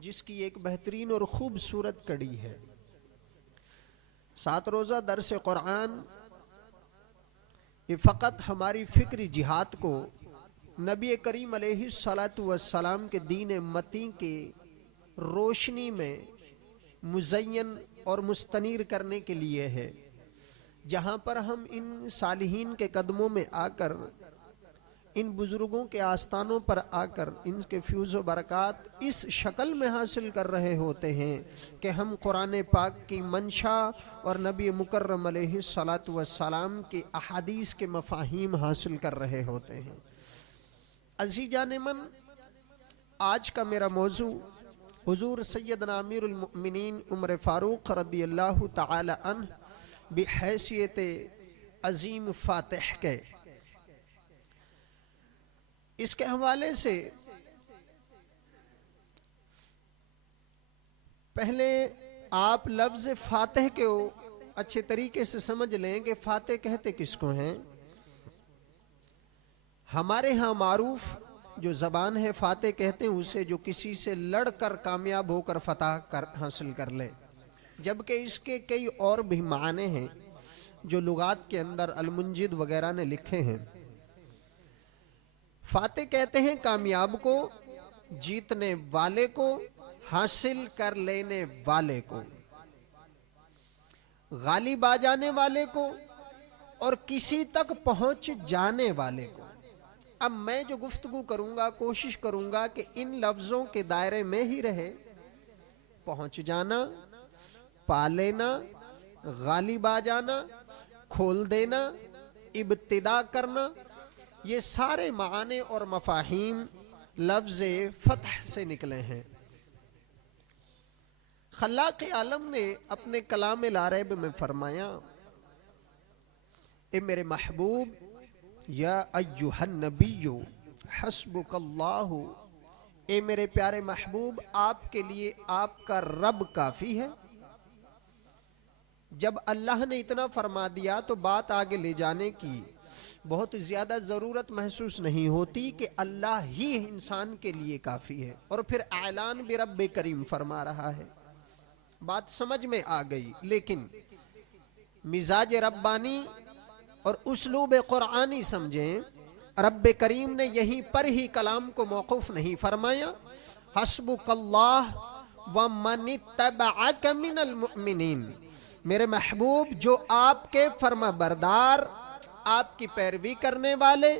جس کی ایک بہترین اور خوبصورت کڑی ہے 7 روزہ درس قرآن. یہ فقط ہماری فکری جہاد کو نبی کریم علیہ الصلاۃ والسلام کے دین متین کے روشنی میں مزین اور مستنیر کرنے کے لیے ہے، جہاں پر ہم ان صالحین کے قدموں میں آ کر، ان بزرگوں کے آستانوں پر آ کر ان کے فیوز و برکات اس شکل میں حاصل کر رہے ہوتے ہیں کہ ہم قرآن پاک کی منشا اور نبی مکرم علیہ الصلاۃ والسلام کی احادیث کے مفاہیم حاصل کر رہے ہوتے ہیں. عزیزان من، آج کا میرا موضوع حضور سیدنا امیر المؤمنین عمر فاروق رضی اللہ تعالی عنہ بحیثیت عظیم فاتح کے، اس کے حوالے سے پہلے آپ لفظ فاتح کو اچھے طریقے سے سمجھ لیں کہ فاتح کہتے کس کو ہیں. ہمارے ہاں معروف جو زبان ہے فاتح کہتے ہیں اسے جو کسی سے لڑ کر کامیاب ہو کر فتح حاصل کر لے، جبکہ اس کے کئی اور بھی معنی ہیں جو لغات کے اندر المنجد وغیرہ نے لکھے ہیں. فاتح کہتے ہیں کامیاب کو، جیتنے والے کو، حاصل کر لینے والے کو، غالب آ جانے والے کو اور کسی تک پہنچ جانے والے کو. اب میں جو گفتگو کروں گا کوشش کروں گا کہ ان لفظوں کے دائرے میں ہی رہے. پہنچ جانا، پا لینا، غالب آ جانا، کھول دینا، ابتدا کرنا، یہ سارے معنی اور مفاہیم لفظ فتح سے نکلے ہیں. خلاق عالم نے اپنے کلام لا ریب میں فرمایا، اے میرے محبوب، یا ایھا النبی حسبک اللہ، اے میرے پیارے محبوب آپ کے لیے آپ کا رب کافی ہے. جب اللہ نے اتنا فرما دیا تو بات آگے لے جانے کی بہت زیادہ ضرورت محسوس نہیں ہوتی کہ اللہ ہی انسان کے لیے کافی ہے. اور پھر اعلان برب کریم فرما رہا ہے. بات سمجھ میں آ گئی، لیکن مزاج ربانی اور اسلوب قرآنی سمجھیں. رب کریم نے یہیں پر ہی کلام کو موقوف نہیں فرمایا، حسبک اللہ ومن اتبعک من المؤمنین، میرے محبوب جو آپ کے فرما بردار، آپ کی پیروی کرنے والے،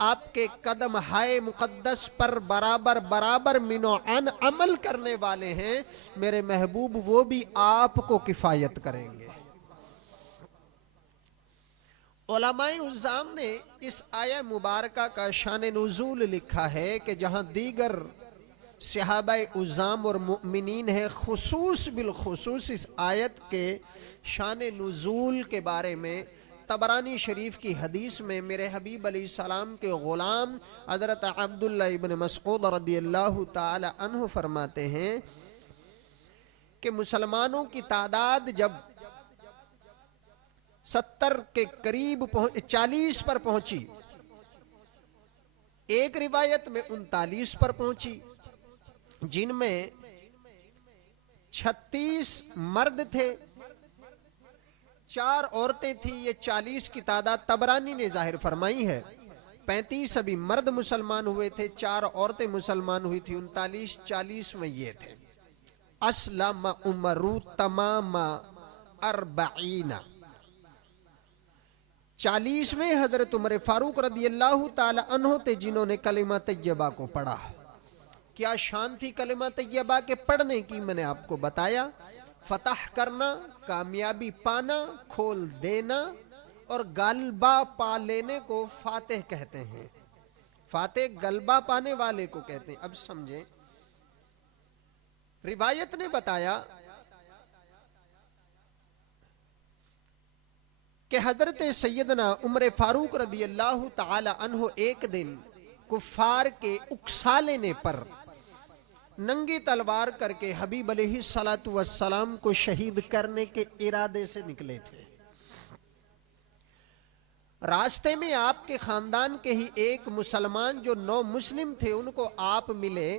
آپ کے قدم ہائے مقدس پر برابر برابر منو عن عمل کرنے والے ہیں، میرے محبوب وہ بھی آپ کو کفایت کریں گے. علماء عظام نے اس آیہ مبارکہ کا شان نزول لکھا ہے کہ جہاں دیگر صحابہ عظام اور مؤمنین ہیں، خصوص بالخصوص اس آیت کے شان نزول کے بارے میں طبرانی شریف کی حدیث میں میرے حبیب علیہ السلام کے غلام حضرت عبداللہ ابن مسعود رضی اللہ تعالی عنہ فرماتے ہیں کہ مسلمانوں کی تعداد جب 70 کے قریب 40 پر پہنچی، ایک روایت میں 39 پر پہنچی، جن میں 36 مرد تھے، 4 عورتیں تھیں. یہ 40 کی تعداد طبرانی نے ظاہر فرمائی ہے. 35 ابھی مرد مسلمان ہوئے تھے، 4 عورتیں مسلمان ہوئی تھی. 39 40 میں یہ تھے. اسلم عمر تمام 40، 40 میں حضرت عمر فاروق رضی اللہ تعالی عنہ تھے جنہوں نے کلمہ طیبہ کو پڑھا. کیا شان تھی کلمہ طیبہ کے پڑھنے کی؟ میں نے آپ کو بتایا، فتح کرنا، کامیابی پانا، کھول دینا اور غلبہ پا لینے کو فاتح کہتے ہیں. فاتح غلبہ پانے والے کو کہتے ہیں. اب سمجھیں، روایت نے بتایا کہ حضرت سیدنا عمر فاروق رضی اللہ تعالی عنہ ایک دن کفار کے اکسالنے پر ننگی تلوار کر کے حبیب علیہ الصلاۃ والسلام کو شہید کرنے کے ارادے سے نکلے تھے. راستے میں آپ کے خاندان کے ہی ایک مسلمان جو نو مسلم تھے ان کو آپ ملے.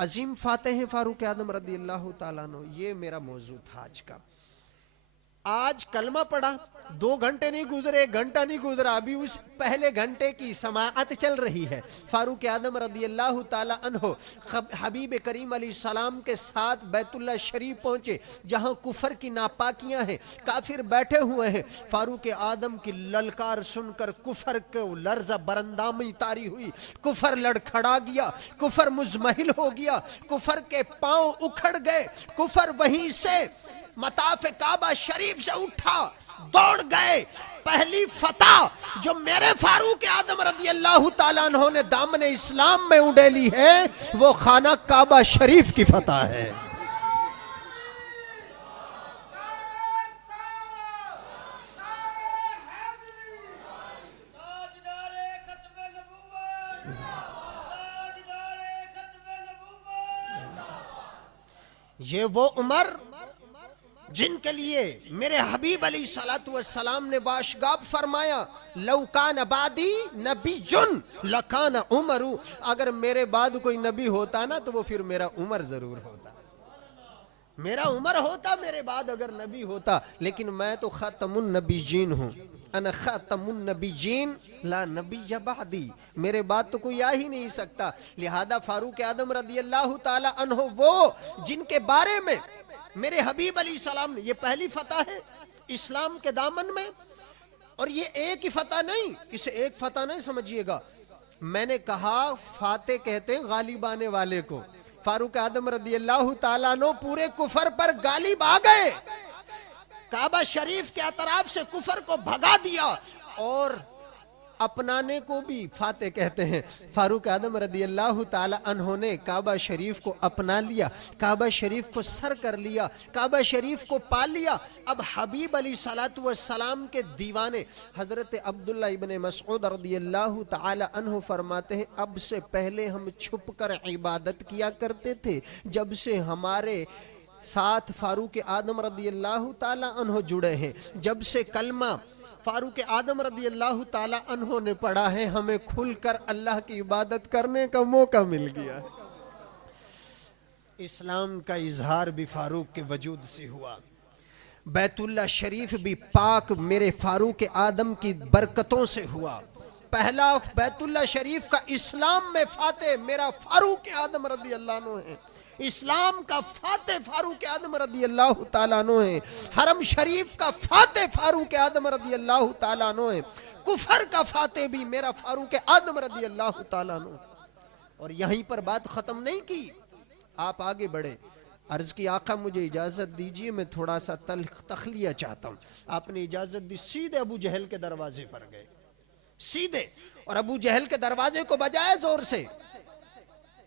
عظیم فاتح ہیں فاروق اعظم رضی اللہ تعالیٰ عنہ. یہ میرا موضوع تھا آج کا. آج کلمہ پڑھا، 2 گھنٹے نہیں گزرے، 1 گھنٹہ نہیں گزرا، ابھی اس پہلے گھنٹے کی سماعت چل رہی ہے. فاروق اعظم رضی اللہ تعالی عنہ حبیب کریم علیہ السلام کے ساتھ بیت اللہ شریف پہنچے، جہاں کفر کی ناپاکیاں ہیں، کافر بیٹھے ہوئے ہیں. فاروق اعظم کی للکار سن کر کفر کو لرزہ برندامی طاری ہوئی، کفر لڑکھڑا گیا، کفر مزمحل ہو گیا، کفر کے پاؤں اکھڑ گئے. کفر وہیں سے مطاف کعبہ شریف سے اٹھا، دوڑ گئے. پہلی فتح جو میرے فاروق اعظم رضی اللہ تعالیٰ عنہ نے دامن اسلام میں اڈیلی ہے، وہ خانہ کعبہ شریف کی فتح ہے. یہ وہ عمر جن کے لیے میرے حبیب علیہ السلام نے واشگاب فرمایا، لو کان بعدی نبی لکان عمر. اگر میرے بعد کوئی نبی ہوتا نا تو وہ پھر میرا عمر ضرور ہوتا. میرا عمر ہوتا میرے بعد اگر نبی ہوتا، لیکن میں تو خاتم النبیین ہوں. انا خاتم النبیین لا نبی بعدی، میرے بعد تو کوئی آ ہی نہیں سکتا. لہذا فاروق اعظم رضی اللہ تعالی عنہ وہ جن کے بارے میں میرے حبیب علیہ السلام نے، یہ پہلی فتح ہے اسلام کے دامن میں. اور یہ ایک ہی فتح نہیں، اسے ایک فتح نہیں سمجھیے گا. میں نے کہا فاتح کہتے ہیں غالب آنے والے کو. فاروق اعظم رضی اللہ تعالیٰ عنہ پورے کفر پر غالب آ گئے، کعبہ شریف کے اطراف سے کفر کو بھگا دیا، اور اپنانے کو بھی فاتح کہتے ہیں. فاروق اعظم رضی اللہ تعالی عنہ نے کعبہ شریف کو اپنا لیا، کعبہ شریف کو سر کر لیا، کعبہ شریف کو پا لیا. اب حبیب علیہ السلام کے دیوانے حضرت عبداللہ ابن مسعود رضی اللہ تعالی عنہ فرماتے ہیں، اب سے پہلے ہم چھپ کر عبادت کیا کرتے تھے. جب سے ہمارے ساتھ فاروق اعظم رضی اللہ تعالی عنہ جڑے ہیں، جب سے کلمہ فاروق اعظم رضی اللہ تعالی عنہ نے پڑھا ہے، ہمیں کھل کر اللہ کی عبادت کرنے کا موقع مل گیا. اسلام کا اظہار بھی فاروق کے وجود سے ہوا. بیت اللہ شریف بھی پاک میرے فاروق اعظم کی برکتوں سے ہوا. پہلا بیت اللہ شریف کا اسلام میں فاتح میرا فاروق اعظم رضی اللہ عنہ ہے. اسلام کا فاتح فاروق اعظم رضی اللہ تعالیٰ عنہ ہے. حرم شریف کا فاتح فاروق اعظم رضی اللہ تعالیٰ عنہ ہے. کفر کا فاتح بھی میرا فاروق اعظم رضی اللہ تعالیٰ عنہ. اور یہیں پر بات ختم نہیں کی، آپ آگے بڑھے. عرض کی آقا مجھے اجازت دیجئے، میں تھوڑا سا تخلیہ چاہتا ہوں. آپ نے اجازت دی، سیدھے ابو جہل کے دروازے پر گئے، سیدھے. اور ابو جہل کے دروازے کو بجائے زور سے.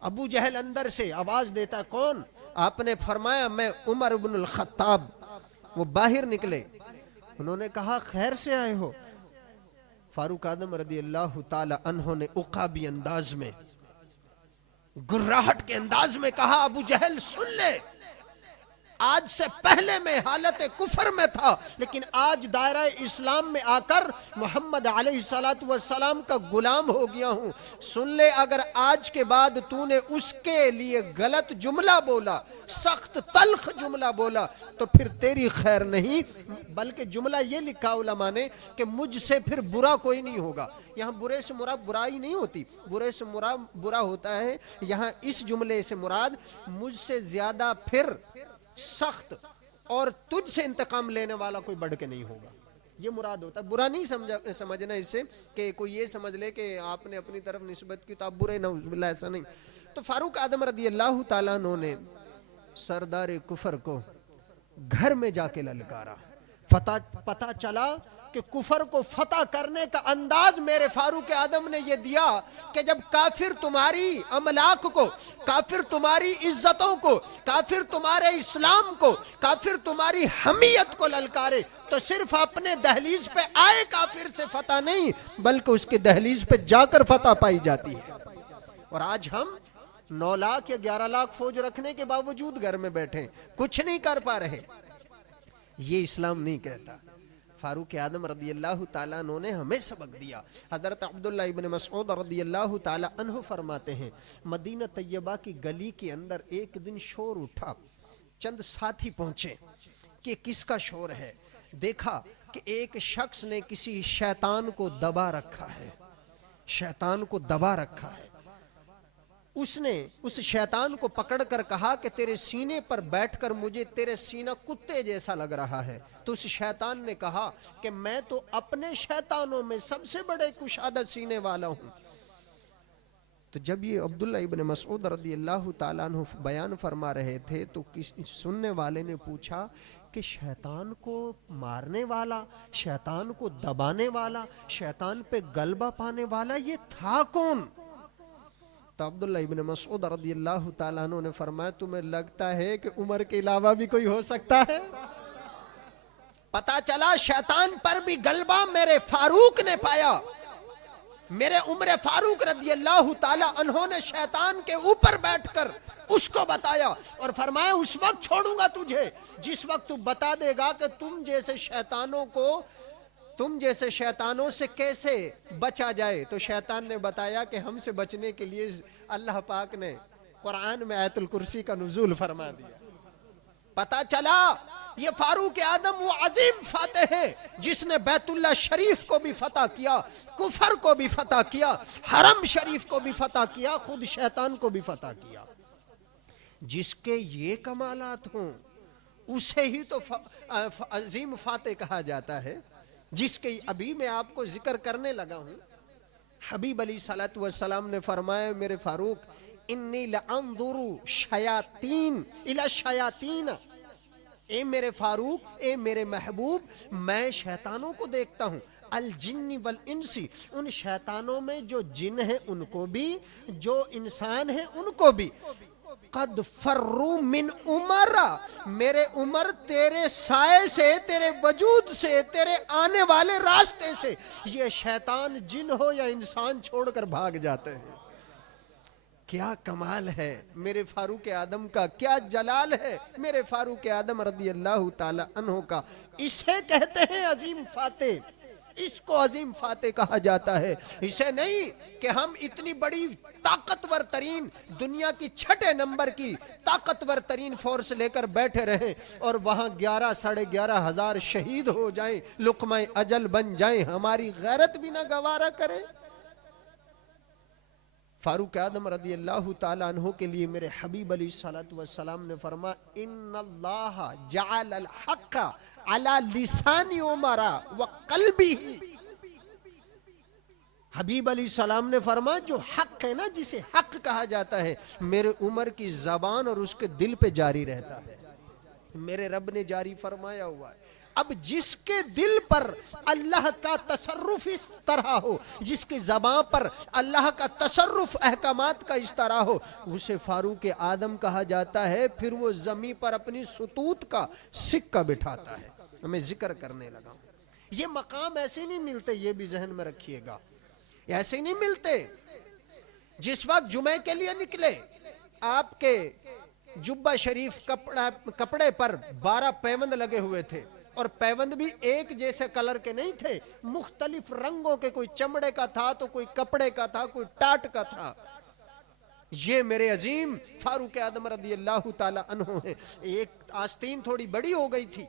ابو جہل اندر سے آواز دیتا، کون؟ آپ نے فرمایا میں عمر بن الخطاب. وہ باہر نکلے، انہوں نے کہا خیر سے آئے ہو؟ فاروق اعظم رضی اللہ تعالی عنہ نے عقابی انداز میں، گراہٹ کے انداز میں کہا، ابو جہل سن لے، آج سے پہلے میں حالت کفر میں تھا، لیکن آج دائرہ اسلام میں آ کر محمد علیہ السلام کا غلام ہو گیا ہوں. سن لے، اگر آج کے بعد تو نے اس کے لیے غلط جملہ بولا، سخت تلخ جملہ بولا، تو پھر تیری خیر نہیں، بلکہ جملہ یہ لکھا علماء نے کہ مجھ سے پھر برا کوئی نہیں ہوگا. یہاں برے سے مراد برائی نہیں ہوتی، برے سے مراد برا ہوتا ہے. یہاں اس جملے سے مراد مجھ سے زیادہ پھر سخت اور تجھ سے انتقام لینے والا کوئی بڑھ کے نہیں ہوگا، یہ مراد ہوتا ہے. برا نہیں سمجھنا اس سے کہ کوئی یہ سمجھ لے کہ آپ نے اپنی طرف نسبت کی تو آپ برے، نعوذ باللہ، ایسا نہیں. تو فاروق اعظم رضی اللہ تعالیٰ عنہ نے سردار کفر کو گھر میں جا کے للکارا. پتہ چلا کہ کفر کو فتح کرنے کا انداز میرے فاروق اعظم نے یہ دیا کہ جب کافر تمہاری املاک کو، کافر تمہاری عزتوں کو، کافر تمہارے اسلام کو، کافر تمہاری حمیت کو للکارے، تو صرف اپنے دہلیز پہ آئے کافر سے فتح نہیں، بلکہ اس کے دہلیز پہ جا کر فتح پائی جاتی ہے. اور آج ہم 9 لاکھ یا 11 لاکھ فوج رکھنے کے باوجود گھر میں بیٹھے کچھ نہیں کر پا رہے. یہ اسلام نہیں کہتا. فاروق اعظم رضی اللہ تعالیٰ عنہ نے ہمیں سبق دیا. حضرت عبداللہ ابن مسعود رضی اللہ تعالیٰ عنہ فرماتے ہیں مدینہ طیبہ کی گلی کے اندر ایک دن شور اٹھا. چند ساتھی پہنچے کہ کس کا شور ہے. دیکھا کہ ایک شخص نے کسی شیطان کو دبا رکھا ہے. شیطان کو دبا رکھا ہے. اس نے اس شیطان کو پکڑ کر کہا کہ تیرے سینے پر بیٹھ کر مجھے تیرے سینہ کتے جیسا لگ رہا ہے. تو اس شیطان نے کہا کہ میں تو اپنے شیطانوں میں سب سے بڑے کشادہ سینے والا ہوں. تو جب یہ عبداللہ ابن مسعود رضی اللہ تعالیٰ عنہ بیان فرما رہے تھے تو سننے والے نے پوچھا کہ شیطان کو مارنے والا, شیطان کو دبانے والا, شیطان پہ غلبہ پانے والا یہ تھا کون؟ تو عبداللہ ابن مسعود رضی اللہ تعالیٰ عنہ نے فرمایا تمہیں لگتا ہے کہ عمر کے علاوہ بھی کوئی ہو سکتا ہے؟ پتا چلا شیطان پر بھی غلبہ میرے فاروق نے پایا. میرے عمر فاروق رضی اللہ تعالیٰ عنہ نے شیطان کے اوپر بیٹھ کر اس کو بتایا اور فرمایا اس وقت چھوڑوں گا تجھے جس وقت تو بتا دے گا کہ تم جیسے شیطانوں سے کیسے بچا جائے. تو شیطان نے بتایا کہ ہم سے بچنے کے لیے اللہ پاک نے قرآن میں آیت الکرسی کا نزول فرما دیا. پتا چلا یہ فاروق اعظم وہ عظیم فاتح ہے جس نے بیت اللہ شریف کو بھی فتح کیا, کفر کو بھی فتح کیا, حرم شریف کو بھی فتح کیا, خود شیطان کو بھی فتح کیا. جس کے یہ کمالات ہوں اسے ہی تو عظیم فاتح کہا جاتا ہے. جس کے ابھی میں آپ کو ذکر کرنے لگا ہوں. حبیب علیہ الصلوۃ والسلام نے فرمایا میرے فاروق انی لانظر شیاطین الی الشیاطین, اے میرے فاروق, اے میرے محبوب, میں شیطانوں کو دیکھتا ہوں. الجن والانس, ان شیطانوں میں جو جن ہیں ان کو بھی, جو انسان ہیں ان کو بھی. قد فروا من عمر, میرے عمر تیرے سائے سے, تیرے وجود سے, تیرے آنے والے راستے سے یہ شیطان جن ہو یا انسان چھوڑ کر بھاگ جاتے ہیں. کیا کمال ہے میرے فاروق اعظم کا, کیا جلال ہے میرے فاروق اعظم رضی اللہ تعالی عنہ کا. اسے کہتے ہیں عظیم فاتح, اس کو عظیم فاتح کہا جاتا ہے. اسے نہیں کہ ہم اتنی بڑی طاقتور ترین دنیا کی 6 نمبر کی طاقتور ترین فورس لے کر بیٹھے رہیں اور وہاں 11,500 شہید ہو جائیں, لقمہ اجل بن جائیں, ہماری غیرت بھی نہ گوارا کرے. فاروق اعظم رضی اللہ تعالیٰ عنہ کے لیے میرے حبیب علیہ الصلوۃ والسلام نے فرمایا ان اللہ جعل الحق علی لسان عمر وقلبہ. حبیب علیہ السلام نے فرمایا جو حق ہے نا, جسے حق کہا جاتا ہے, میرے عمر کی زبان اور اس کے دل پہ جاری رہتا ہے. میرے رب نے جاری فرمایا ہوا ہے. اب جس کے دل پر اللہ کا تصرف اس طرح ہو, جس کی زبان پر اللہ کا تصرف احکامات کا اس طرح ہو, اسے فاروق اعظم کہا جاتا ہے. پھر وہ زمین پر اپنی سطوت کا سکہ بٹھاتا ہے. میں ذکر کرنے لگا ہوں, یہ مقام ایسے نہیں ملتے, یہ بھی ذہن میں رکھیے گا, ایسے نہیں ملتے. جس وقت جمعے کے لیے نکلے آپ کے جبہ شریف کپڑے پر 12 پیوند لگے ہوئے تھے, اور پیوند بھی ایک جیسے کلر کے نہیں تھے, مختلف رنگوں کے, کوئی چمڑے کا تھا تو کوئی کپڑے کا تھا, کوئی ٹاٹ کا تھا. یہ میرے عظیم فاروق اعظم رضی اللہ تعالی عنہ ہیں. ایک آستین تھوڑی بڑی ہو گئی تھی,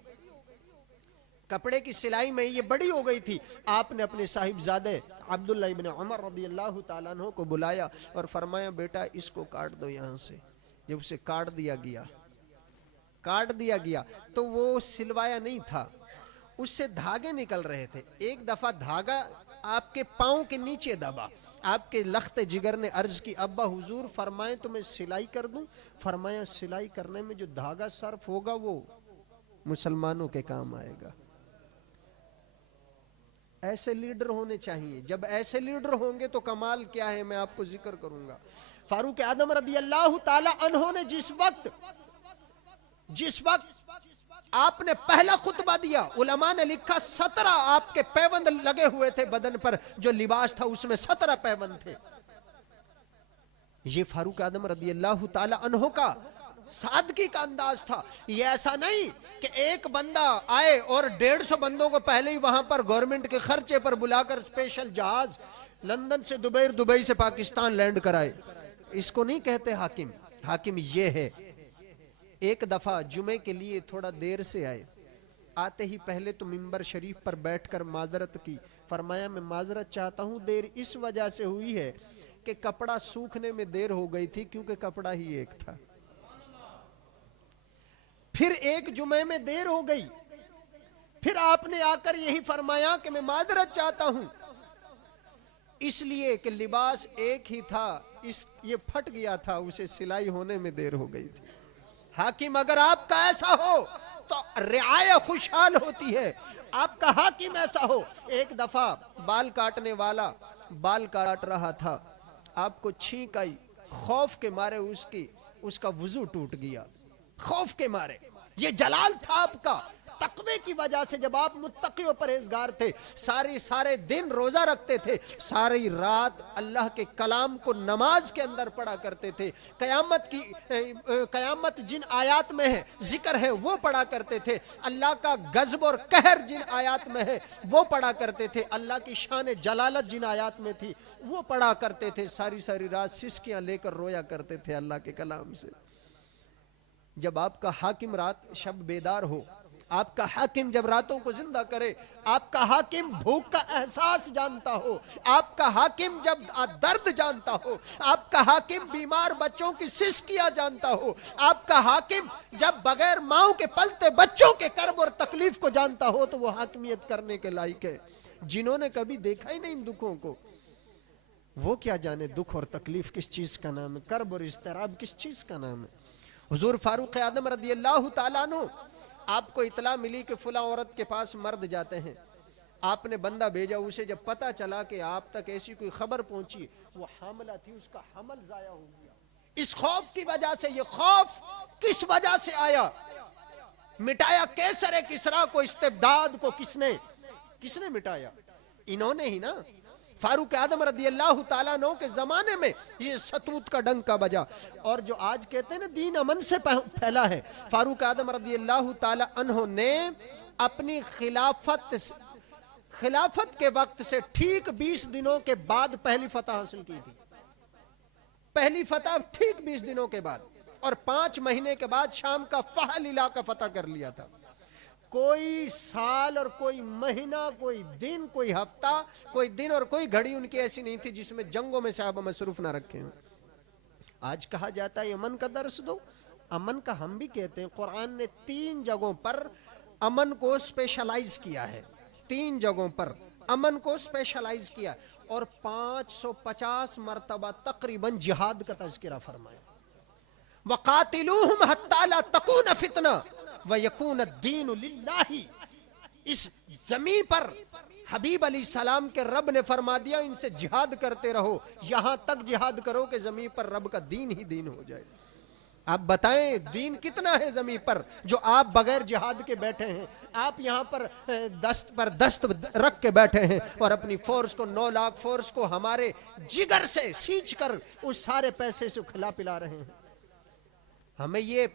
کپڑے کی سلائی میں یہ بڑی ہو گئی تھی. آپ نے اپنے صاحبزادے عبداللہ ابن عمر رضی اللہ تعالیٰ عنہ کو بلایا اور فرمایا بیٹا اس کو کاٹ دو یہاں سے. جب اسے کاٹ دیا گیا تو وہ سلوایا نہیں تھا, اس سے دھاگے نکل رہے تھے. ایک دفعہ دھاگا آپ کے پاؤں کے نیچے دبا. آپ کے لخت جگر نے عرض کی ابا حضور فرمائیں تو میں سلائی کر دوں. فرمایا سلائی کرنے میں جو دھاگا صرف ہوگا وہ مسلمانوں کے کام آئے گا. ایسے لیڈر ہونے چاہیے. جب ایسے لیڈر ہوں گے تو کمال کیا ہے میں آپ کو ذکر کروں گا. فاروق اعظم رضی اللہ تعالی عنہ نے جس وقت آپ نے پہلا خطبہ دیا, علماء نے لکھا 17 آپ کے پیوند لگے ہوئے تھے بدن پر, جو لباس تھا اس میں 17 پیوند تھے. یہ فاروق اعظم رضی اللہ تعالی عنہ کا سادگی کا انداز تھا. یہ ایسا نہیں کہ ایک بندہ آئے اور 150 بندوں کو پہلے ہی وہاں پر گورنمنٹ کے خرچے پر بلا کر اسپیشل جہاز لندن سے دبئی اور دبئی سے پاکستان لینڈ کرائے. اس کو نہیں کہتے حاکم. حاکم یہ ہے، ایک دفعہ جمعے کے لیے تھوڑا دیر سے آئے، آتے ہی پہلے تو منبر شریف پر بیٹھ کر معذرت کی. فرمایا میں معذرت چاہتا ہوں، دیر اس وجہ سے ہوئی ہے کہ کپڑا سوکھنے میں دیر ہو گئی تھی، کیونکہ کپڑا ہی ایک تھا. پھر ایک جمعے میں دیر ہو گئی، پھر آپ نے آ کر یہی فرمایا کہ میں معذرت چاہتا ہوں اس لیے کہ لباس ایک ہی تھا، یہ پھٹ گیا تھا، اسے سلائی ہونے میں دیر ہو گئی تھی. حاکم اگر آپ کا ایسا ہو تو رعایا خوشحال ہوتی ہے. آپ کا حاکم ایسا ہو. ایک دفعہ بال کاٹنے والا بال کاٹ رہا تھا، آپ کو چھینک آئی، خوف کے مارے اس کا وضو ٹوٹ گیا، خوف کے مارے. یہ جلال تھا آپ کا تقوی کی وجہ سے. جب آپ متقی و پرہیزگار تھے، سارے دن روزہ رکھتے تھے، ساری رات اللہ کے کلام کو نماز کے اندر پڑھا کرتے تھے، قیامت جن آیات میں ہے ذکر ہے وہ پڑھا کرتے تھے، اللہ کا غضب اور قہر جن آیات میں ہے وہ پڑھا کرتے تھے، اللہ کی شان جلالت جن آیات میں تھی وہ پڑھا کرتے تھے، ساری رات سسکیاں لے کر رویا کرتے تھے اللہ کے کلام سے. جب آپ کا حاکم رات شب بیدار ہو، آپ کا حاکم جب راتوں کو زندہ کرے، آپ کا حاکم بھوک کا احساس جانتا ہو، آپ کا حاکم جب درد جانتا ہو، آپ کا حاکم بیمار بچوں کی سسکیاں جانتا ہو، آپ کا حاکم جب بغیر ماؤں کے پلتے بچوں کے کرب اور تکلیف کو جانتا ہو، تو وہ حاکمیت کرنے کے لائق ہے. جنہوں نے کبھی دیکھا ہی نہیں ان دکھوں کو، وہ کیا جانے دکھ اور تکلیف کس چیز کا نام ہے، کرب اور اضطراب کس چیز کا نام ہے. حضور فاروق اعظم رضی اللہ تعالیٰ عنہ، آپ کو اطلاع ملی کہ فلاں عورت کے پاس مرد جاتے ہیں، آپ نے بندہ بھیجا، اسے جب پتا چلا کہ آپ تک ایسی کوئی خبر پہنچی، وہ حاملہ تھی، اس کا حمل ضائع ہو گیا. اس خوف کی وجہ سے. یہ خوف کس وجہ سے آیا؟ مٹایا کیسر کسریٰ کو، استبداد کو کس نے مٹایا؟ انہوں نے ہی نا. فاروق اعظم رضی اللہ تعالیٰ عنہ کے زمانے میں یہ ستوت کا ڈنکا بجا. اور جو آج کہتے ہیں نا دین امن سے پھیلا ہے، فاروق اعظم رضی اللہ تعالیٰ عنہ نے اپنی خلافت کے وقت سے ٹھیک 20 دنوں کے بعد پہلی فتح حاصل کی تھی. پہلی فتح ٹھیک 20 دنوں کے بعد، اور 5 مہینے کے بعد شام کا فحل علاقہ فتح کر لیا تھا. کوئی سال اور کوئی مہینہ، کوئی دن، کوئی ہفتہ، کوئی دن اور کوئی گھڑی ان کی ایسی نہیں تھی جس میں جنگوں میں صحابہ مصروف نہ رکھے ہوں. آج کہا جاتا ہے امن کا درس دو. امن کا ہم بھی کہتے ہیں. قرآن نے 3 جگہوں پر امن کو اسپیشلائز کیا ہے، 3 جگہوں پر امن کو اسپیشلائز کیا، اور 550 مرتبہ تقریباً جہاد کا تذکرہ فرمایا. وَقَاتِلُوهُمْ حَتَّى لَا تَكُونَ فِتْنَةٌ وَيَكُونَ الدِّينُ لِلَّهِ. اس زمین پر حبیب علیہ السلام کے رب نے فرما دیا ان سے جہاد کرتے رہو، یہاں تک جہاد کرو کہ زمین پر رب کا دین ہی دین ہو جائے. آپ بتائیں دین کتنا ہے زمین پر جو آپ بغیر جہاد کے بیٹھے ہیں. آپ یہاں پر دست رکھ کے بیٹھے ہیں اور اپنی فورس کو 9 لاکھ فورس کو ہمارے جگر سے سینچ کر اس سارے پیسے سے کھلا پلا رہے ہیں. ہمیں یہ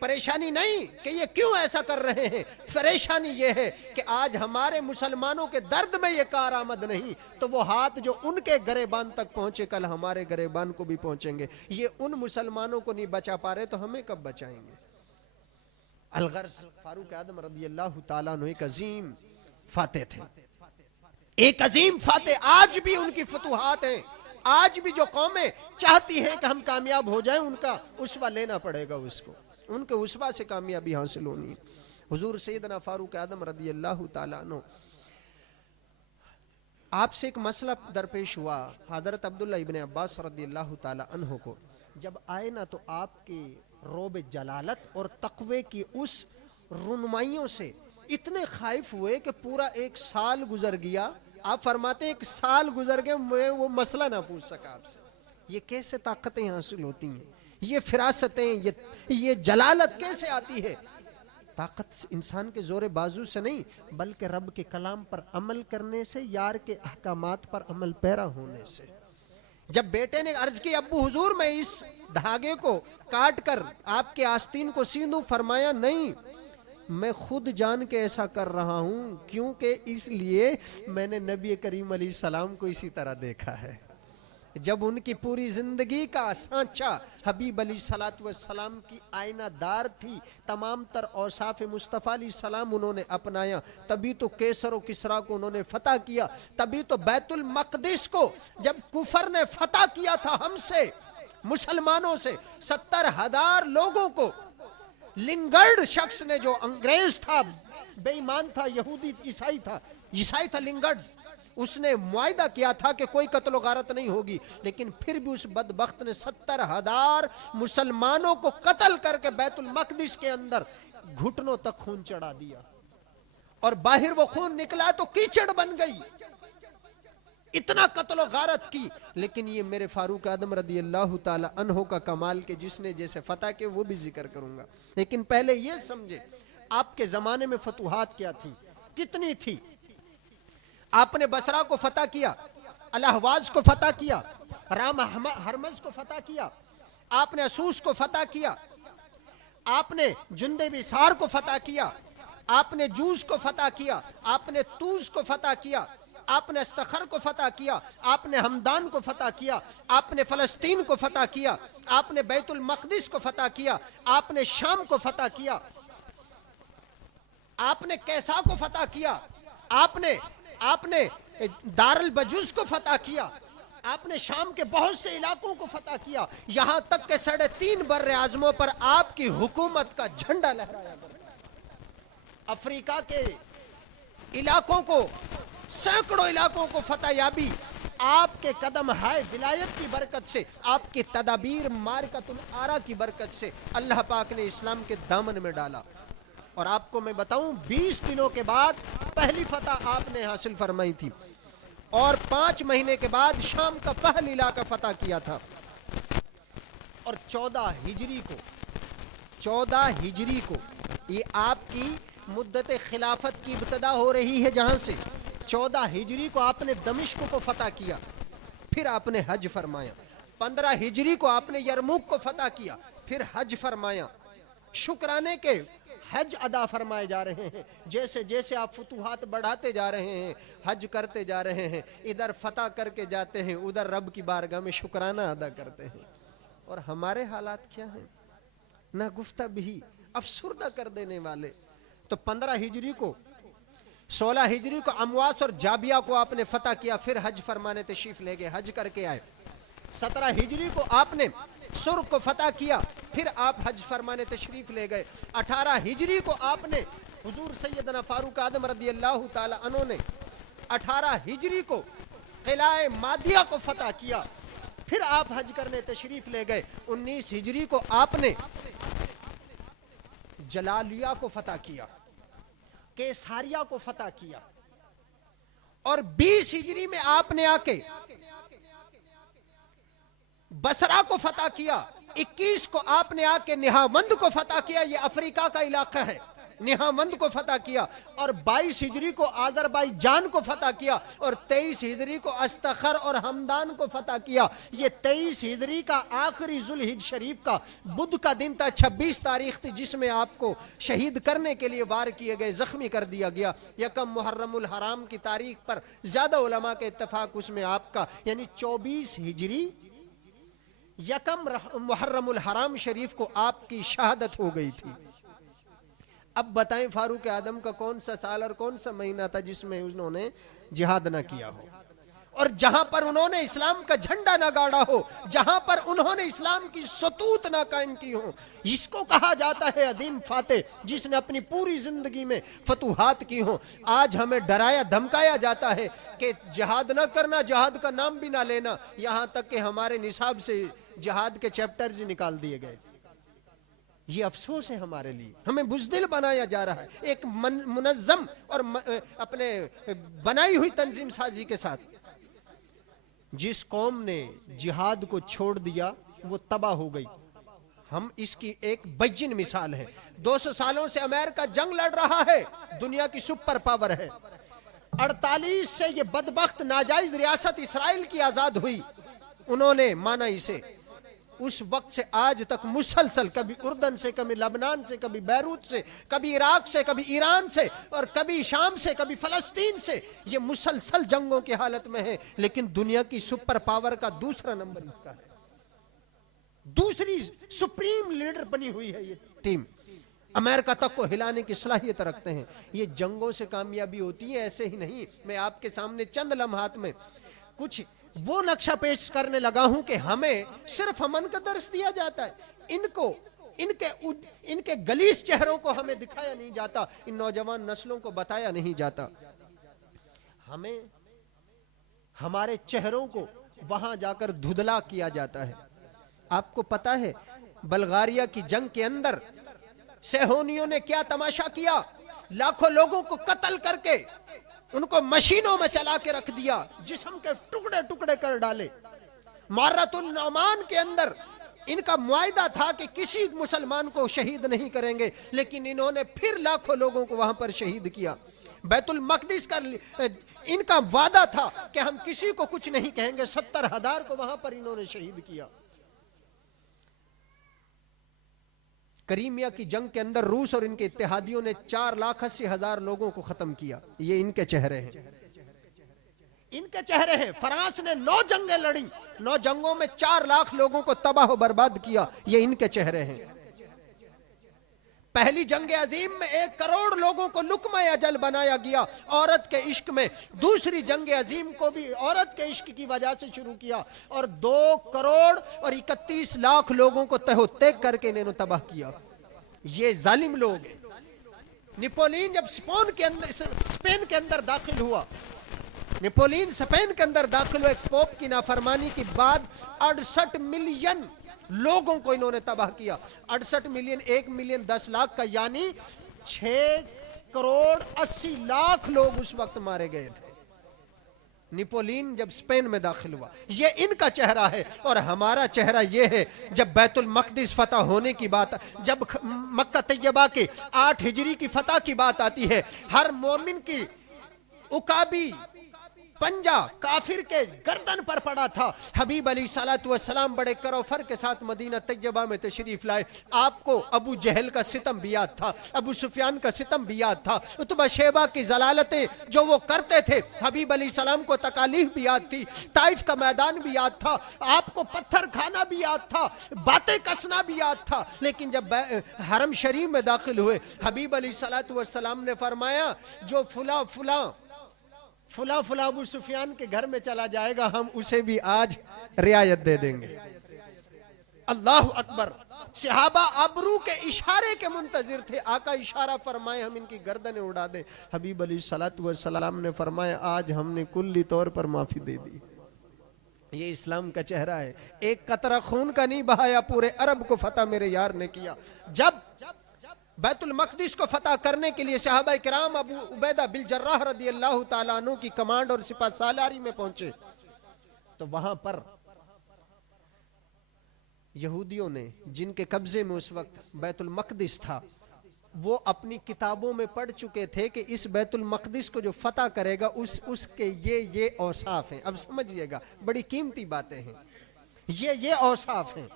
پریشانی نہیں کہ یہ کیوں ایسا کر رہے ہیں، پریشانی یہ ہے کہ آج ہمارے مسلمانوں کے درد میں یہ کارآمد نہیں تو وہ ہاتھ جو ان کے گریبان تک پہنچے کل ہمارے گریبان کو بھی پہنچیں گے. یہ ان مسلمانوں کو نہیں بچا پا رہے تو ہمیں کب بچائیں گے؟ الغرض فاروق اعظم رضی اللہ تعالیٰ عنہ ایک عظیم فاتح تھے، ایک عظیم فاتح. آج بھی ان کی فتوحات ہیں. آج بھی جو قومیں چاہتی ہیں کہ ہم کامیاب ہو جائیں ان کا اسوہ لینا پڑے گا، اس کو ان کے اسوہ سے کامیابی حاصل ہونی ہے. حضور سیدنا فاروق اعظم رضی اللہ تعالیٰ عنہ، آپ سے ایک مسئلہ درپیش ہوا. حضرت عبداللہ ابن عباس رضی اللہ تعالیٰ عنہ کو جب آئے نا تو آپ کے روب جلالت اور تقوی کی اس رونمائیوں سے اتنے خائف ہوئے کہ پورا 1 سال گزر گیا. آپ فرماتے 1 سال گزر گئے میں وہ مسئلہ نہ پوچھ سکا آپ سے. یہ کیسے طاقتیں حاصل ہوتی ہیں، یہ فراستیں، یہ جلالت کیسے آتی ہے؟ طاقت انسان کے زور بازو سے نہیں بلکہ رب کے کلام پر عمل کرنے سے، یار کے احکامات پر عمل پیرا ہونے سے. جب بیٹے نے عرض کی ابو حضور میں اس دھاگے کو کاٹ کر آپ کے آستین کو سی دوں، فرمایا نہیں، میں خود جان کے ایسا کر رہا ہوں، کیونکہ اس لیے میں نے نبی کریم علیہ السلام کو اسی طرح دیکھا ہے۔ جب ان کی پوری زندگی کا سانچہ حبیب علیہ السلام کی آئینہ دار تھی، تمام تر اوصاف مصطفیٰ علیہ السلام انہوں نے اپنایا، تبھی تو کیسر و کسریٰ کو انہوں نے فتح کیا، تبھی تو بیت المقدس کو جب کفر نے فتح کیا تھا ہم سے، مسلمانوں سے 70,000 لوگوں کو، لنگرڈ شخص نے، جو انگریز تھا، بے ایمان تھا، یہودی عیسائی تھا لنگرڈ، اس نے معاہدہ کیا تھا کہ کوئی قتل و غارت نہیں ہوگی، لیکن پھر بھی اس بدبخت نے 70,000 مسلمانوں کو قتل کر کے بیت المقدس کے اندر گھٹنوں تک خون چڑھا دیا، اور باہر وہ خون نکلا تو کیچڑ بن گئی، اتنا قتل و غارت کی۔ لیکن یہ میرے فاروق اعظم رضی اللہ تعالی عنہ کا کمال کہ جس نے جیسے فتح کے وہ بھی ذکر کروں گا، لیکن پہلے یہ سمجھے آپ کے زمانے میں فتوحات کیا تھی، کتنی تھی۔ آپ نے بصرہ کو فتح کیا، الاحواز کو فتح کیا، رام ہرمز کو فتح کیا، آپ نے اسوس کو فتح کیا، آپ نے جندب سار کو فتح کیا، آپ نے جوز کو فتح کیا، آپ نے توز کو فتح کیا، آپ نے استخر کو فتح کیا، آپ نے ہمدان کو فتح کیا، آپ نے فلسطین کو فتح کیا، آپ نے بیت المقدس کو فتح کیا، آپ نے شام کو فتح کیا، آپ نے کیسا کو فتح کیا، آپ نے دار البجوز کو فتح کیا، آپ نے شام کے بہت سے علاقوں کو فتح کیا، یہاں تک کہ 3.5 بر اعظموں پر آپ کی حکومت کا جھنڈا لہرایا گیا۔ افریقہ کے علاقوں کو، سینکڑوں علاقوں کو فتح یابی آپ کے قدم ہائے ولایت کی برکت سے، آپ کی تدابیر مارکۃ الآرا کی برکت سے اللہ پاک نے اسلام کے دامن میں ڈالا۔ اور آپ کو میں بتاؤں 20 دنوں کے بعد پہلی فتح آپ نے حاصل فرمائی تھی، اور 5 مہینے کے بعد شام کا پہلا علاقہ فتح کیا تھا، اور 14 ہجری کو یہ آپ کی مدت خلافت کی ابتدا ہو رہی ہے، جہاں سے 14 ہجری کو آپ نے دمشق کو فتح کیا، پھر آپ نے حج فرمایا، 15 ہجری کو آپ نے یرموک کو فتح کیا، پھر حج فرمایا۔ شکرانے کے حج ادا فرمائے جا رہے ہیں، جیسے جیسے آپ فتوحات بڑھاتے جا رہے ہیں، حج کرتے جا رہے ہیں، ادھر فتح کر کے جاتے ہیں، ادھر رب کی بارگاہ میں شکرانہ ادا کرتے ہیں۔ اور ہمارے حالات کیا ہیں؟ نہ گفتہ بھی، افسردہ کر دینے والے۔ تو 15 ہجری کو، 16 ہجری کو امواس اور جابیہ کو آپ نے فتح کیا، پھر حج فرمانے تشریف لے گئے، حج کر کے آئے۔ 17 ہجری کو آپ نے سر کو فتح کیا، پھر آپ حج فرمانے تشریف لے گئے۔ 18 ہجری کو آپ نے حضور سیدنا فاروق اعظم رضی اللہ تعالی عنہ نے 18 ہجری کو قلعہ مادیہ کو فتح کیا، پھر آپ حج کرنے تشریف لے گئے۔ 19 ہجری کو آپ نے جلالیہ کو فتح کیا، کیساریہ کو فتح کیا، اور 20 ہجری میں آپ نے آ کے بصرہ کو فتح کیا۔ 21 کو آپ نے آ کے نہاوند کو فتح کیا، یہ افریقہ کا علاقہ ہے، نہاوند کو فتح کیا، اور 22 ہجری کو آذربائیجان کو فتح کیا، اور 23 ہجری کو استخر اور ہمدان کو فتح کیا۔ یہ 23 ہجری کا آخری ذوالحج شریف کا بدھ کا دن تھا، 26 تاریخ تھی، جس میں آپ کو شہید کرنے کے لیے وار کیے گئے، زخمی کر دیا گیا۔ یکم محرم الحرام کی تاریخ پر زیادہ علماء کے اتفاق اس میں آپ کا، یعنی 24 ہجری یکم محرم الحرام شریف کو آپ کی شہادت ہو گئی تھی۔ اب بتائیں فاروق اعظم کا کون سا سال اور کون سا مہینہ تھا جس میں انہوں نے جہاد نہ کیا ہو، اور جہاں پر انہوں نے اسلام کا جھنڈا نہ گاڑا ہو، جہاں پر انہوں نے اسلام کی ستوت نہ قائم کی ہو۔ اس کو کہا جاتا ہے عظیم فاتح، جس نے اپنی پوری زندگی میں فتوحات کی ہوں۔ آج ہمیں ڈرایا دھمکایا جاتا ہے کہ جہاد نہ کرنا، جہاد کا نام بھی نہ لینا، یہاں تک کہ ہمارے نصاب سے جہاد کے چیپٹرز نکال دیے گئے۔ یہ افسوس ہے ہمارے لیے، ہمیں بزدل بنایا جا رہا ہے ایک منظم اور اپنے بنائی ہوئی تنظیم سازی کے ساتھ۔ جس قوم نے جہاد کو چھوڑ دیا وہ تباہ ہو گئی۔ ہم اس کی ایک بجن مثال ہے۔ 200 سالوں سے امریکہ جنگ لڑ رہا ہے، دنیا کی سپر پاور ہے۔ 48 سے یہ بدبخت ناجائز ریاست اسرائیل کی آزاد ہوئی، انہوں نے مانا اسے اس وقت سے آج تک مسلسل کبھی اردن سے، کبھی لبنان سے، کبھی بیروت سے، کبھی عراق سے، کبھی ایران سے، اور کبھی شام سے، کبھی فلسطین سے، یہ مسلسل جنگوں کی حالت میں ہے. لیکن دنیا کی سپر پاور کا دوسرا نمبر اس کا ہے. دوسری سپریم لیڈر بنی ہوئی ہے یہ ٹیم. امریکہ تک کو ہلانے کی صلاحیت رکھتے ہیں. یہ جنگوں سے کامیابی ہوتی ہے، ایسے ہی نہیں. میں آپ کے سامنے چند لمحات میں کچھ وہ نقشہ پیش کرنے لگا ہوں کہ ہمیں صرف امن کا درس دیا جاتا ہے، ان کے گلیس چہروں کو ہمیں دکھایا نہیں جاتا، ان نوجوان نسلوں کو بتایا نہیں جاتا. ہمیں ہمارے چہروں کو وہاں جا کر دھدلا کیا جاتا ہے. آپ کو پتا ہے بلغاریہ کی جنگ کے اندر صہیونیوں نے کیا تماشا کیا؟ لاکھوں لوگوں کو قتل کر کے ان کو مشینوں میں چلا کے رکھ دیا، جسم کے ٹکڑے ٹکڑے کر ڈالے. معرۃ النعمان کے اندر ان کا معاہدہ تھا کہ کسی مسلمان کو شہید نہیں کریں گے، لیکن انہوں نے پھر لاکھوں لوگوں کو وہاں پر شہید کیا. بیت المقدس کا ان کا وعدہ تھا کہ ہم کسی کو کچھ نہیں کہیں گے، 70,000 کو وہاں پر انہوں نے شہید کیا. کریمیا کی جنگ کے اندر روس اور ان کے اتحادیوں نے 4,80,000 لوگوں کو ختم کیا. یہ ان کے چہرے ہیں، ان کے چہرے ہیں. فرانس نے 9 جنگیں لڑیں، 9 جنگوں میں 4 لاکھ لوگوں کو تباہ و برباد کیا. یہ ان کے چہرے ہیں. پہلی جنگ عظیم میں 1 کروڑ لوگوں کو لقمہ اجل بنایا گیا عورت کے عشق میں. دوسری جنگ عظیم کو بھی عورت کے عشق کی وجہ سے شروع کیا اور 2 کروڑ اور 31 لاکھ لوگوں کو تہ و تیگ کر کے انہوں نے تباہ کیا. یہ ظالم لوگ ہیں. نپولین جب اسپین کے اندر داخل ہوا، نپولین اسپین کے اندر داخل ہوئے، پوپ کی نافرمانی کے بعد 68 ملین لوگوں کو انہوں نے تباہ کیا. 68 ملین 1 ملین 10 لاکھ کا، یعنی 6 کروڑ 80 لاکھ لوگ اس وقت مارے گئے تھے. نپولین جب اسپین میں داخل ہوا. یہ ان کا چہرہ ہے. اور ہمارا چہرہ یہ ہے جب بیت المقدس فتح ہونے کی بات، جب مکہ طیبہ کے 8 ہجری کی فتح کی بات آتی ہے، ہر مومن کی عقابی پنجہ کافر کے گردن پر پڑا تھا. حبیب علیہ الصلوۃ والسلام بڑے کروفر کے ساتھ مدینہ طیبہ میں تشریف لائے. آپ کو ابو جہل کا ستم بھی یاد تھا، ابو سفیان کا ستم بھی یاد تھا، عتبہ شیبہ کی ضلالتیں جو وہ کرتے تھے، حبیب علیہ السلام کو تکالیف بھی یاد تھی، طائف کا میدان بھی یاد تھا، آپ کو پتھر کھانا بھی یاد تھا، باتیں کسنا بھی یاد تھا. لیکن جب حرم شریف میں داخل ہوئے، حبیب علیہ الصلوۃ والسلام نے فرمایا جو فلاں ابو سفیان کے گھر میں چلا جائے گا، ہم اسے بھی آج رعایت دے دیں گے. اللہ اکبر. صحابہ ابرو کے اشارے کے منتظر تھے، آقا اشارہ فرمائے ہم ان کی گردنیں اڑا دیں. حبیب علیہ الصلوۃ والسلام نے فرمایا آج ہم نے کلی طور پر معافی دے دی. یہ اسلام کا چہرہ ہے. ایک قطرہ خون کا نہیں بہایا، پورے عرب کو فتح میرے یار نے کیا. جب بیت المقدس کو فتح کرنے کے لیے صحابہ کرام ابو عبیدہ بن جراح رضی اللہ تعالیٰ عنہ کی کمانڈ اور سپہ سالاری میں پہنچے، تو وہاں پر یہودیوں نے، جن کے قبضے میں اس وقت بیت المقدس تھا، وہ اپنی کتابوں میں پڑھ چکے تھے کہ اس بیت المقدس کو جو فتح کرے گا اس کے یہ اوصاف ہیں. اب سمجھئے گا، بڑی قیمتی باتیں ہیں. یہ اوصاف ہیں.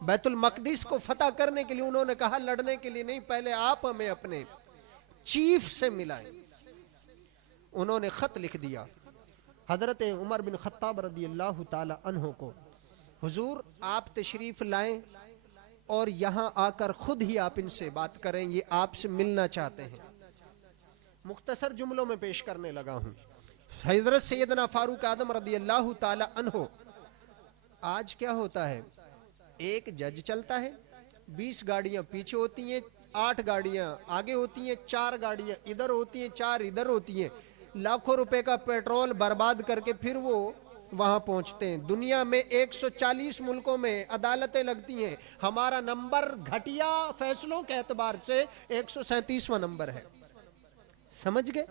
بیت المقدس کو فتح کرنے کے لیے انہوں نے کہا لڑنے کے لیے نہیں، پہلے آپ ہمیں اپنے چیف سے ملائیں. انہوں نے خط لکھ دیا حضرت عمر بن خطاب رضی اللہ تعالی عنہ کو، حضور آپ تشریف لائیں اور یہاں آ کر خود ہی آپ ان سے بات کریں، یہ آپ سے ملنا چاہتے ہیں. مختصر جملوں میں پیش کرنے لگا ہوں. حضرت سیدنا فاروق اعظم رضی اللہ تعالی عنہ. آج کیا ہوتا ہے، ایک جج چلتا ہے، 20 گاڑیاں پیچھے ہوتی ہیں، 8 گاڑیاں آگے ہوتی ہیں، 4 گاڑیاں ادھر ہوتی ہیں، 4 ادھر ہوتی ہیں. لاکھوں روپے کا پیٹرول برباد کر کے پھر وہ وہاں پہنچتے ہیں. دنیا میں 140 ملکوں میں عدالتیں لگتی ہیں، ہمارا نمبر گھٹیا فیصلوں کے اعتبار سے 137واں نمبر ہے. سمجھ گئے؟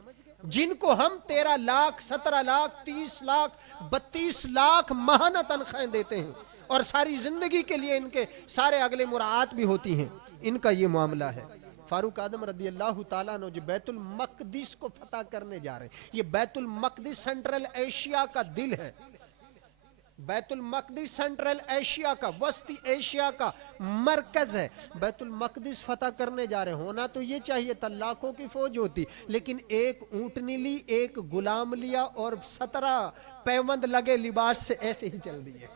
جن کو ہم 13 لاکھ 17 لاکھ 30 لاکھ 32 لاکھ ماہانہ تنخواہیں دیتے ہیں، اور ساری زندگی کے لیے ان کے سارے اگلے مراعات بھی ہوتی ہیں. ان کا یہ معاملہ ہے. فاروق اعظم رضی اللہ تعالیٰ عنہ جو بیت المقدس کو فتح کرنے جا رہے ہیں، یہ بیت المقدس سینٹرل ایشیا کا دل ہے. بیت المقدس سینٹرل ایشیا کا، وسطی ایشیا کا مرکز ہے. بیت المقدس فتح کرنے جا رہے، ہونا تو یہ چاہیے تھا لاکھوں کی فوج ہوتی، لیکن ایک اونٹنی لی، ایک غلام لیا اور 17 پیوند لگے لباس سے ایسے ہی چل دیے.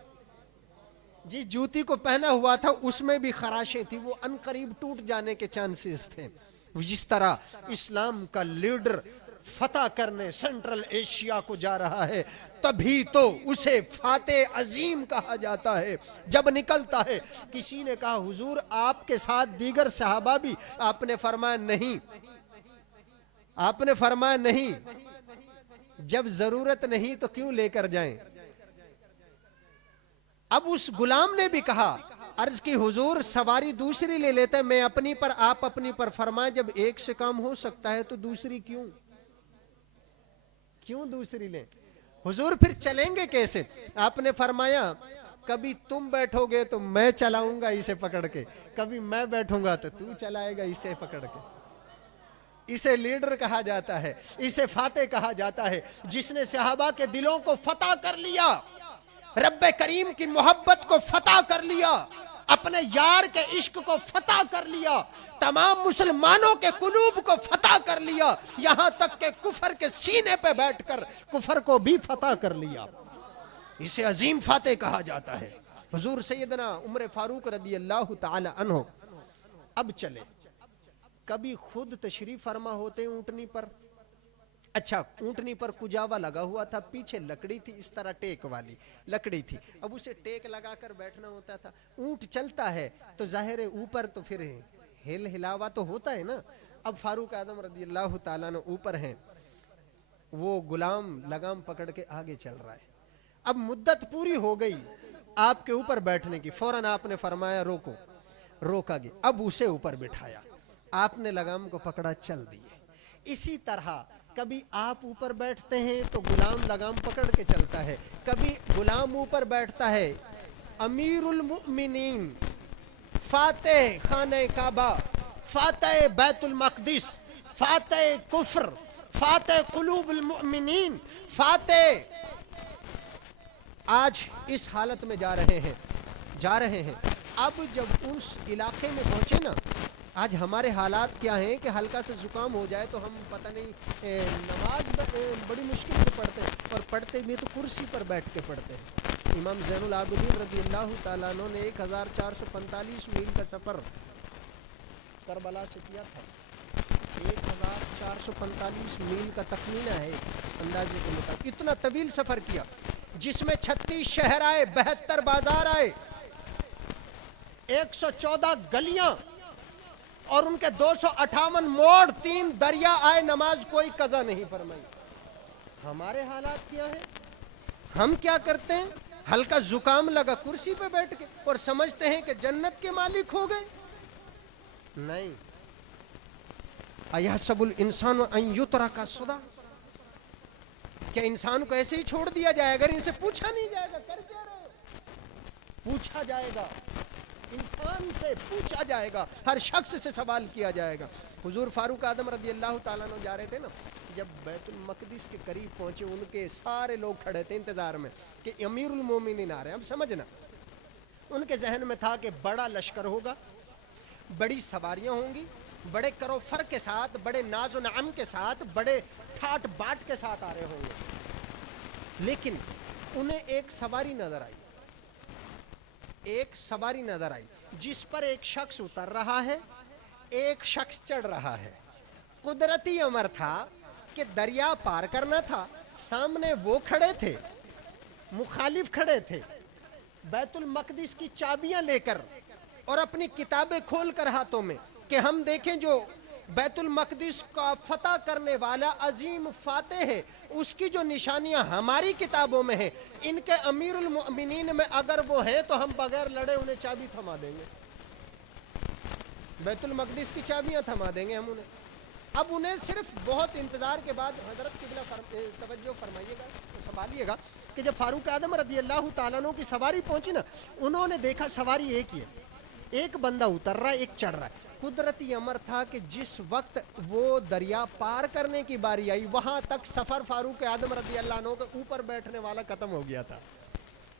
جس جوتی کو پہنا ہوا تھا اس میں بھی خراشیں تھی، وہ ان قریب ٹوٹ جانے کے چانسز تھے. جس طرح اسلام کا لیڈر فتح کرنے سینٹرل ایشیا کو جا رہا ہے، تبھی تو اسے فاتح عظیم کہا جاتا ہے. جب نکلتا ہے، کسی نے کہا حضور آپ کے ساتھ دیگر صحابہ بھی؟ آپ نے فرمایا نہیں. آپ نے فرمایا نہیں، جب ضرورت نہیں تو کیوں لے کر جائیں. اب اس غلام نے بھی کہا، عرض کی حضور سواری دوسری لے لیتے ہیں، میں اپنی پر آپ اپنی پر. فرمایا جب ایک سے کام ہو سکتا ہے تو دوسری کیوں دوسری لیں. حضور پھر چلیں گے کیسے؟ آپ نے فرمایا کبھی تم بیٹھو گے تو میں چلاؤں گا اسے پکڑ کے، کبھی میں بیٹھوں گا تو تو چلائے گا اسے پکڑ کے. اسے لیڈر کہا جاتا ہے، اسے فاتح کہا جاتا ہے، جس نے صحابہ کے دلوں کو فتح کر لیا، رب کریم کی محبت کو فتح کر لیا، اپنے یار کے عشق کو فتح کر لیا، تمام مسلمانوں کے قلوب کو فتح کر لیا، یہاں تک کہ کفر کے سینے پہ بیٹھ کر کفر کو بھی فتح کر لیا. اسے عظیم فاتح کہا جاتا ہے. حضور سیدنا عمر فاروق رضی اللہ تعالی عنہ اب چلے. کبھی خود تشریف فرما ہوتے اونٹنی پر. اچھا، اونٹنی پر کجاوا لگا ہوا تھا، پیچھے لکڑی تھی اس طرح ٹیک والی لکڑی تھی، اب اسے ٹیک لگا کر بیٹھنا ہوتا تھا. اونٹ چلتا ہے تو ظاہر ہے اوپر تو پھر ہل ہلاوا تو ہوتا ہے نا. اب فاروق اعظم رضی اللہ تعالیٰ نے اوپر ہیں، وہ غلام لگام پکڑ کے آگے چل رہا ہے. اب مدت پوری ہو گئی آپ کے اوپر بیٹھنے کی، فوراً آپ نے فرمایا روکو. روکا گیا، اب اسے اوپر بٹھایا، آپ نے لگام کو پکڑا، چل دیے. اسی طرح کبھی آپ اوپر بیٹھتے ہیں تو غلام لگام پکڑ کے چلتا ہے، کبھی غلام اوپر بیٹھتا ہے. امیر المؤمنین، فاتح خانہ کعبہ، فاتح بیت المقدس، فاتح کفر، فاتح قلوب المؤمنین، فاتح آج اس حالت میں جا رہے ہیں. اب جب اس علاقے میں پہنچے نا، آج ہمارے حالات کیا ہیں کہ ہلکا سے زکام ہو جائے تو ہم پتہ نہیں نماز بڑی مشکل سے پڑھتے ہیں، اور پڑھتے بھی تو کرسی پر بیٹھ کے پڑھتے ہیں. امام زین العابدین رضی اللہ تعالیٰ عنہ نے 1445 میل کا سفر کربلا سے کیا تھا. 1445 میل کا تخمینہ ہے اندازے کے مطابق. اتنا طویل سفر کیا جس میں 36 شہر آئے، 72 بازار آئے، 114 گلیاں اور ان کے 258 موڑ، 3 دریا آئے، نماز کوئی قضا نہیں فرمائی. ہمارے حالات کیا ہیں؟ ہم کیا کرتے ہیں؟ ہلکا زکام لگا کرسی پہ بیٹھ کے اور سمجھتے ہیں کہ جنت کے مالک ہو گئے. نہیں. ایحسب الانسان ان یترک سدی، کیا انسان کو ایسے ہی چھوڑ دیا جائے؟ اگر ان سے پوچھا نہیں جائے گا کر کیا رہے ہو؟ پوچھا جائے گا، انسان سے پوچھا جائے گا، ہر شخص سے سوال کیا جائے گا. حضور فاروق اعظم رضی اللہ تعالیٰ عنہ جا رہے تھے نا، جب بیت المقدس کے قریب پہنچے ان کے سارے لوگ کھڑے تھے انتظار میں کہ امیر المومنین آ رہے ہیں. اب سمجھنا، ان کے ذہن میں تھا کہ بڑا لشکر ہوگا، بڑی سواریاں ہوں گی، بڑے کرو فر کے ساتھ، بڑے ناز و نعم کے ساتھ، بڑے ٹھاٹ باٹ کے ساتھ آ رہے ہوں گے. لیکن انہیں ایک سواری نظر آئی جس پر ایک شخص اتر رہا ہے، ایک شخص چڑھ رہا ہے. قدرتی امر تھا کہ دریا پار کرنا تھا. سامنے وہ کھڑے تھے، مخالف کھڑے تھے، بیت المقدس کی چابیاں لے کر اور اپنی کتابیں کھول کر ہاتھوں میں کہ ہم دیکھیں جو بیت المقدس کا فتح کرنے والا عظیم فاتح ہے، اس کی جو نشانیاں ہماری کتابوں میں ہیں، ان کے امیر المؤمنین میں اگر وہ ہیں تو ہم بغیر لڑے انہیں چابی تھما دیں گے. بیت المقدس کی چابیاں تھما دیں گے ہم انہیں. اب انہیں صرف بہت انتظار کے بعد حضرت قبلہ توجہ فرمائیے گا تو سنبھالیے گا کہ جب فاروق اعظم رضی اللہ تعالیٰ عنہ کی سواری پہنچی نا، انہوں نے دیکھا سواری ایک ہی ہے، ایک بندہ اتر رہا ہے، ایک چڑھ رہا ہے. قدرتی امر تھا کہ جس وقت وہ دریا پار کرنے کی باری آئی، وہاں تک سفر فاروق اعظم رضی اللہ عنہ کے اوپر بیٹھنے والا ختم ہو گیا تھا.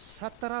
17